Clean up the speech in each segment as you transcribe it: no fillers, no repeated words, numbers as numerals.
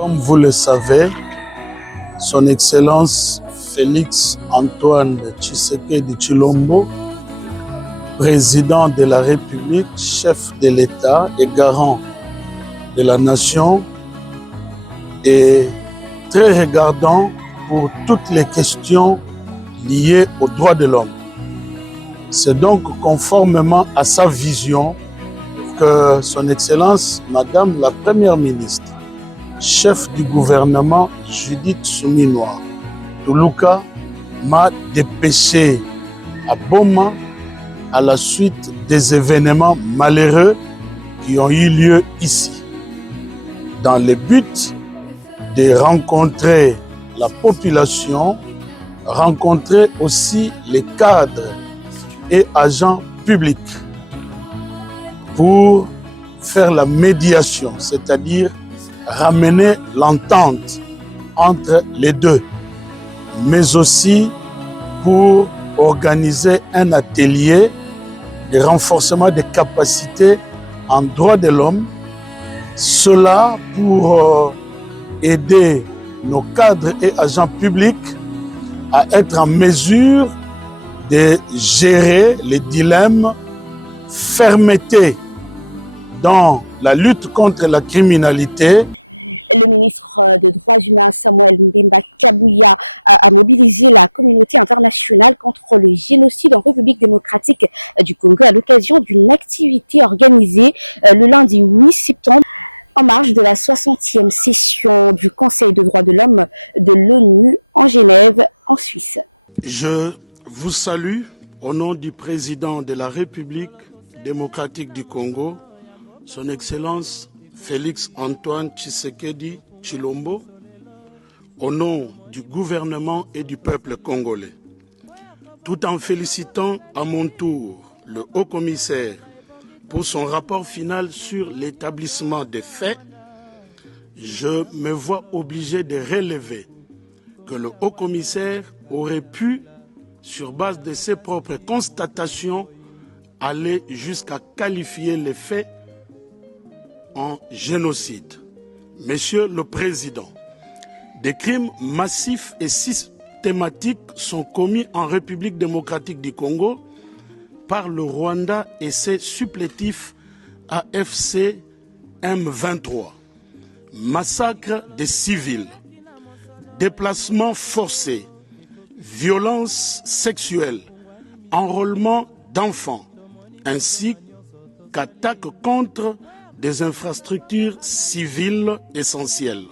Comme vous le savez, Son Excellence Félix Antoine Tshisekedi Tshilombo, président de la République, chef de l'État et garant de la nation, est très regardant pour toutes les questions liées aux droits de l'homme. C'est donc conformément à sa vision que Son Excellence, Madame la Première ministre, chef du gouvernement Judith Suminwa Tuluka, m'a dépêché à Boma à la suite des événements malheureux qui ont eu lieu ici, dans le but de rencontrer la population, rencontrer aussi les cadres et agents publics pour faire la médiation, c'est-à-dire ramener l'entente entre les deux, mais aussi pour organiser un atelier de renforcement des capacités en droits de l'homme, cela pour aider nos cadres et agents publics à être en mesure de gérer les dilemmes, fermeté dans la lutte contre la criminalité, Je vous salue au nom du président de la République démocratique du Congo, Son Excellence Félix Antoine Tshisekedi Tshilombo, au nom du gouvernement et du peuple congolais. Tout en félicitant à mon tour le haut-commissaire pour son rapport final sur l'établissement des faits, je me vois obligé de relever que le haut-commissaire aurait pu, sur base de ses propres constatations, aller jusqu'à qualifier les faits en génocide. Monsieur le Président, des crimes massifs et systématiques sont commis en République démocratique du Congo par le Rwanda et ses supplétifs AFC M23. Massacre des civils, déplacements forcés, violences sexuelles, enrôlement d'enfants, ainsi qu'attaques contre des infrastructures civiles essentielles,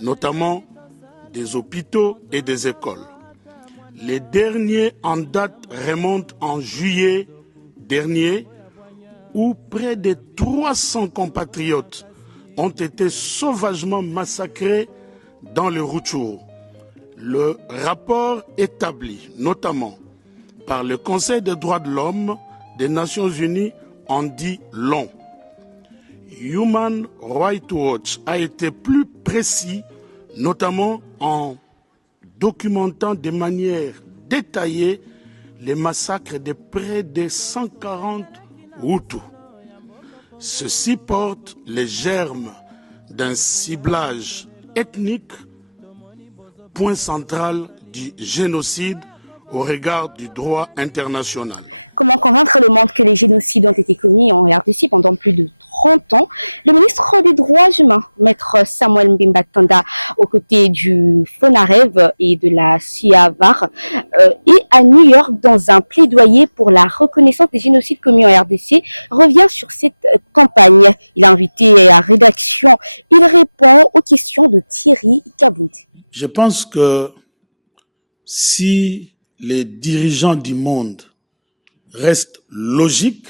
notamment des hôpitaux et des écoles. Les derniers en date remontent en juillet dernier, où près de 300 compatriotes ont été sauvagement massacrés dans le Rutshuru. Le rapport établi notamment par le Conseil des droits de l'homme des Nations Unies en dit long. Human Rights Watch a été plus précis, notamment en documentant de manière détaillée les massacres de près de 140 Hutus. Ceci porte les germes d'un ciblage ethnique, point central du génocide au regard du droit international. Je pense que si les dirigeants du monde restent logiques,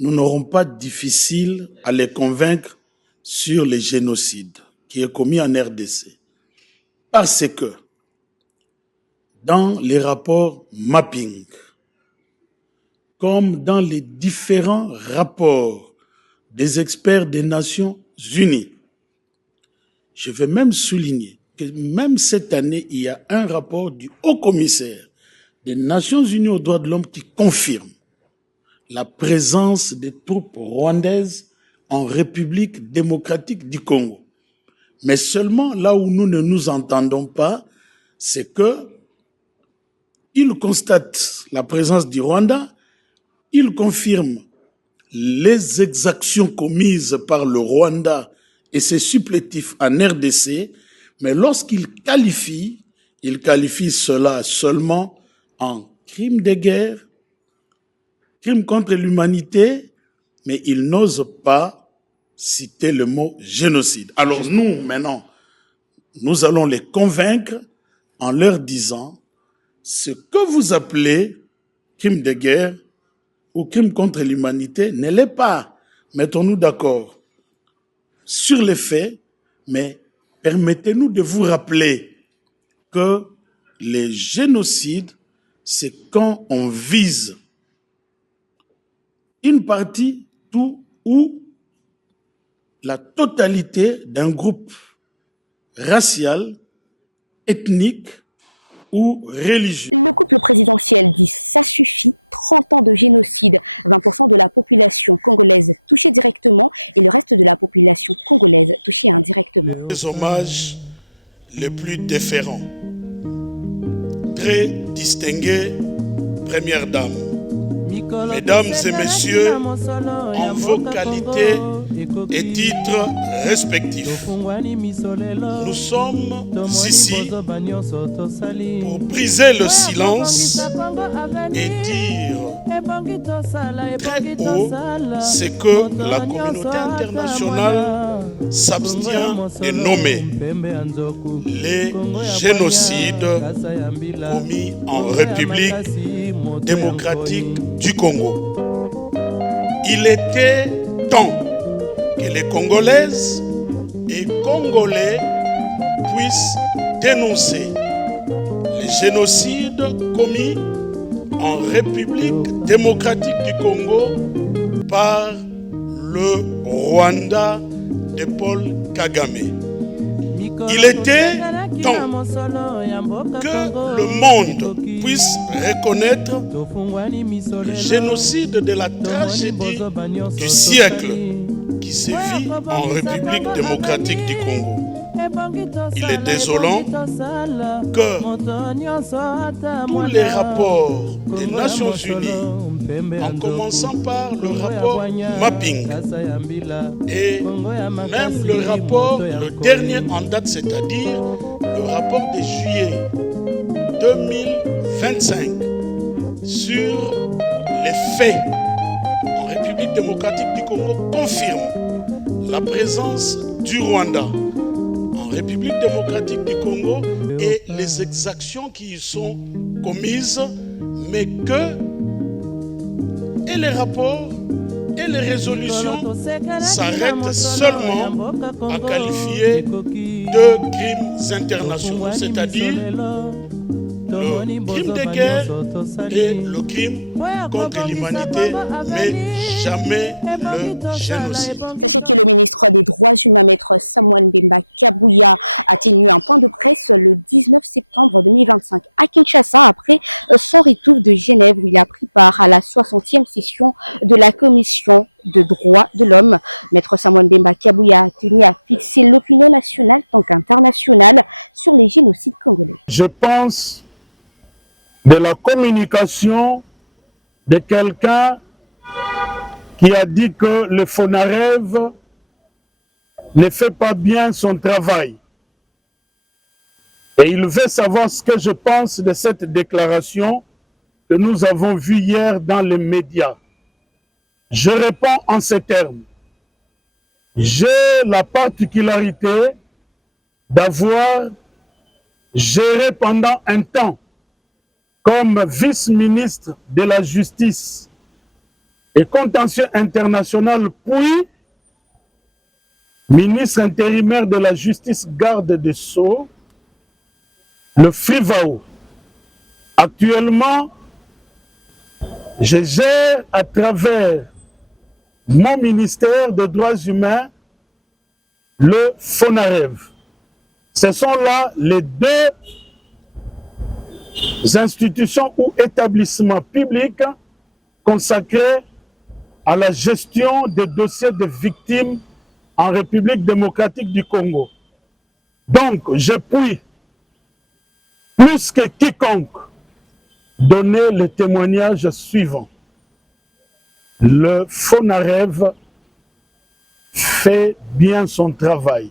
nous n'aurons pas difficile à les convaincre sur le génocide qui est commis en RDC. Parce que dans les rapports mapping, comme dans les différents rapports des experts des Nations Unies, je vais même souligner que même cette année, il y a un rapport du haut-commissaire des Nations Unies aux droits de l'homme qui confirme la présence des troupes rwandaises en République démocratique du Congo. Mais seulement là où nous ne nous entendons pas, c'est que il constate la présence du Rwanda, il confirme les exactions commises par le Rwanda et ses supplétifs en RDC, mais lorsqu'il qualifie cela seulement en crime de guerre, crime contre l'humanité, mais il n'ose pas citer le mot génocide. Alors nous, maintenant, nous allons les convaincre en leur disant ce que vous appelez crime de guerre ou crime contre l'humanité ne l'est pas. Mettons-nous d'accord sur les faits, mais permettez-nous de vous rappeler que les génocides, c'est quand on vise une partie, tout ou la totalité d'un groupe racial, ethnique ou religieux. Les hommages les plus déférents. Très distinguée Première Dame, Mesdames et Messieurs, en vos qualités et titres respectifs, nous sommes ici pour briser le silence et dire très haut ce que la communauté internationale s'abstient de nommer les génocides commis en République démocratique du Congo. Il était temps que les Congolaises et Congolais puissent dénoncer les génocides commis en République démocratique du Congo par le Rwanda de Paul Kagame. Il était temps que le monde puisse reconnaître le génocide de la tragédie du siècle qui sévit en République démocratique du Congo. Il est désolant que tous les rapports des Nations Unies, en commençant par le rapport Mapping et même le rapport, le dernier en date, c'est-à-dire le rapport de juillet 2025 sur les faits en République démocratique du Congo, confirme la présence du Rwanda en République démocratique du Congo et les exactions qui y sont commises, mais que et les rapports et les résolutions s'arrêtent seulement à qualifier de crimes internationaux, c'est-à-dire le crime de guerre et le crime contre l'humanité, mais jamais le génocide. Je pense de la communication de quelqu'un qui a dit que le FONAREV ne fait pas bien son travail. Et il veut savoir ce que je pense de cette déclaration que nous avons vue hier dans les médias. Je réponds en ces termes. J'ai la particularité d'avoir géré pendant un temps comme vice-ministre de la Justice et contentieux international, puis ministre intérimaire de la Justice, garde des Sceaux, le FRIVAO. Actuellement, je gère à travers mon ministère des Droits humains le FONAREV. Ce sont là les deux institutions ou établissements publics consacrés à la gestion des dossiers de victimes en République démocratique du Congo. Donc, je puis, plus que quiconque, donner le témoignage suivant. Le FONAREV fait bien son travail.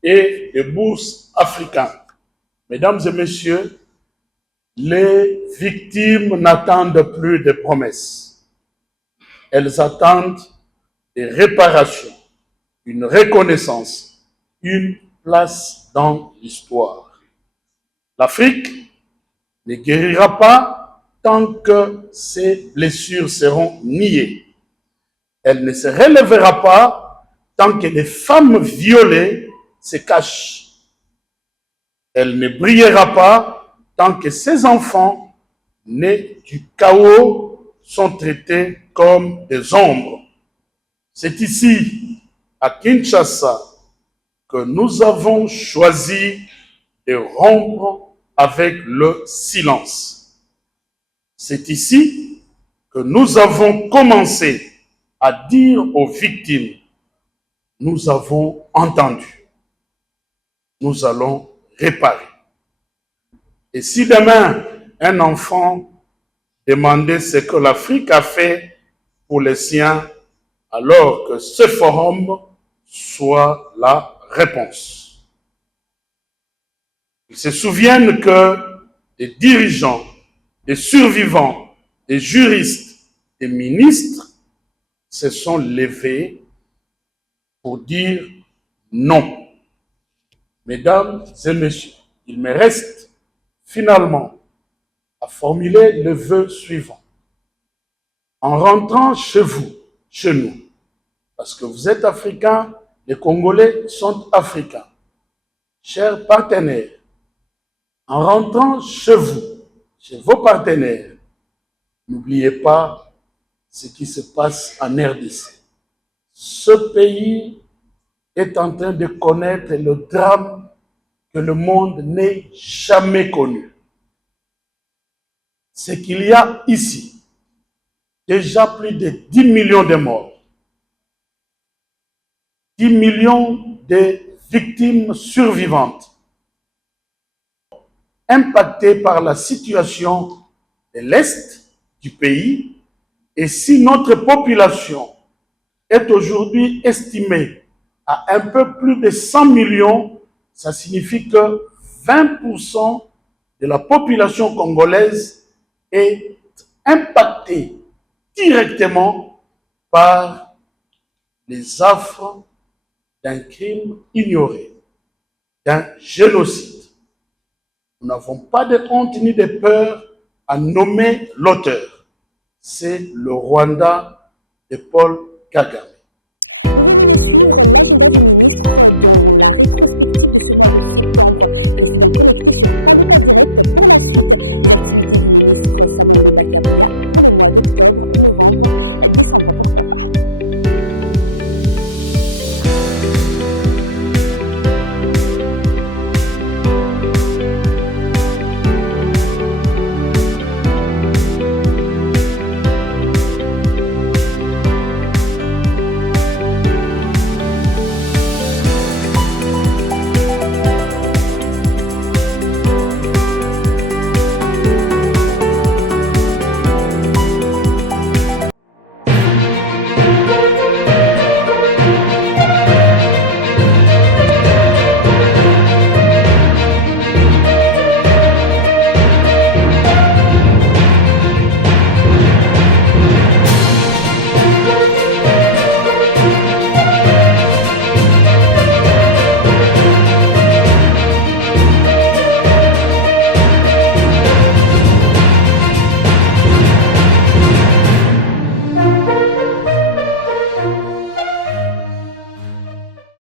Et des bourses africaines. Mesdames et messieurs, les victimes n'attendent plus de promesses. Elles attendent des réparations, une reconnaissance, une place dans l'histoire. L'Afrique ne guérira pas tant que ses blessures seront niées. Elle ne se relèvera pas tant que les femmes violées se cachent. Elle ne brillera pas tant que ses enfants nés du chaos sont traités comme des ombres. C'est ici, à Kinshasa, que nous avons choisi de rompre avec le silence. C'est ici que nous avons commencé à dire aux victimes, nous avons entendu, nous allons réparer. Et si demain, un enfant demandait ce que l'Afrique a fait pour les siens, alors que ce forum soit la réponse. Ils se souviennent que des dirigeants, des survivants, des juristes, des ministres se sont levés pour dire non. Mesdames et messieurs, il me reste finalement à formuler le vœu suivant. En rentrant chez vous, chez nous, parce que vous êtes africains, les Congolais sont africains. Chers partenaires, en rentrant chez vous, chez vos partenaires, n'oubliez pas ce qui se passe en RDC. Ce pays est en train de connaître le drame que le monde n'ait jamais connu. C'est qu'il y a ici déjà plus de 10 millions de morts, 10 millions de victimes survivantes, impactées par la situation de l'Est du pays. Et si notre population est aujourd'hui estimée à un peu plus de 100 millions, ça signifie que 20% de la population congolaise est impactée directement par les affres d'un crime ignoré, d'un génocide. Nous n'avons pas de honte ni de peur à nommer l'auteur. C'est le Rwanda de Paul Kagame.